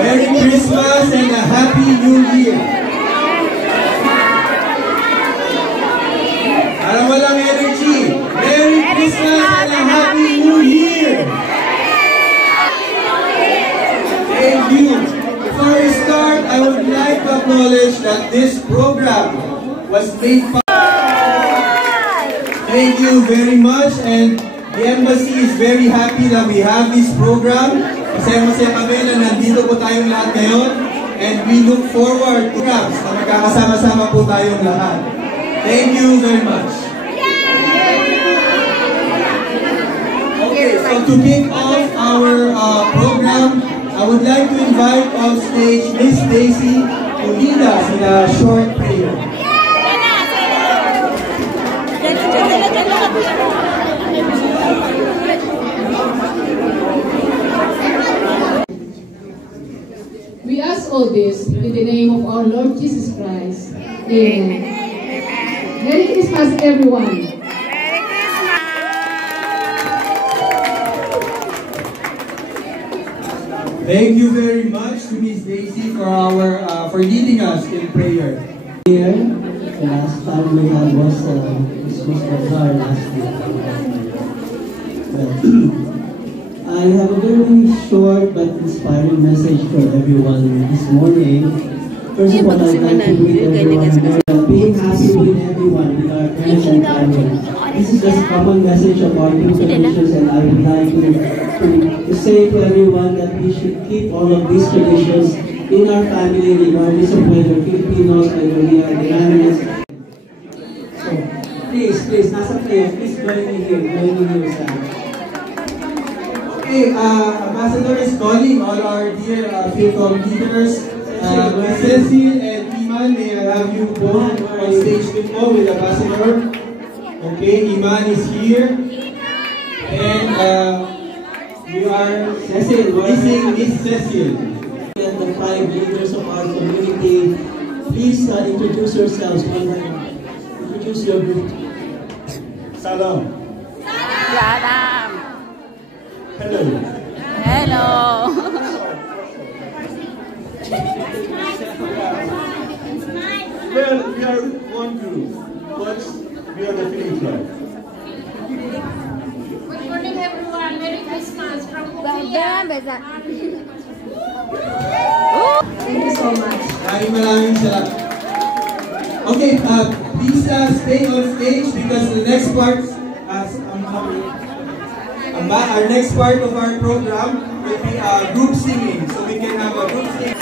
Merry Christmas and a Happy New Year! Para walang energy, Merry Christmas and a Happy New Year! Thank you! Before we start, I would like to acknowledge that this program was made possible. Thank you very much, and the embassy is very happy that we have this program. Masaya-masaya kami na nandito po tayong lahat ngayon, and we look forward to programs na magkakasama-sama po tayong lahat. Thank you very much. Okay, so to kick off our program, I would like to invite on stage Miss Daisy to lead us in a short prayer. We ask all this in the name of our Lord Jesus Christ. Amen. Merry Christmas, everyone. Thank you very much to Miss Daisy for leading us in prayer. Here, the last time we had was Christmas Bazaar last week. I have a very short but inspiring message for everyone this morning. First of all, I'd like to greet everyone here, being happy with everyone, with our friends and family. This is just a common message of our two traditions, and I would like to say to everyone that we should keep all of these traditions in our family, regardless of whether Filipinos, whether we are Ghanaians. So, please, nasa prayer, please join me here, sir. Okay, Ambassador is calling all our dear Philcom leaders, Cecil and Iman. May I have you both on stage with Ambassador? Okay, Iman is here, and we are missing Miss Cecil. And the 5 leaders of our community, please introduce yourselves. Introduce your group. Salam. Salam. Hello. Hello. Well, we are one group, but we are the Philly Club. Good morning, everyone. Merry Christmas from Thank you so much. Maraming salamat. Okay, please stay on stage because the next part, our next part of our program will be group singing. So we can have a group singing.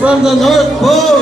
From the North Pole.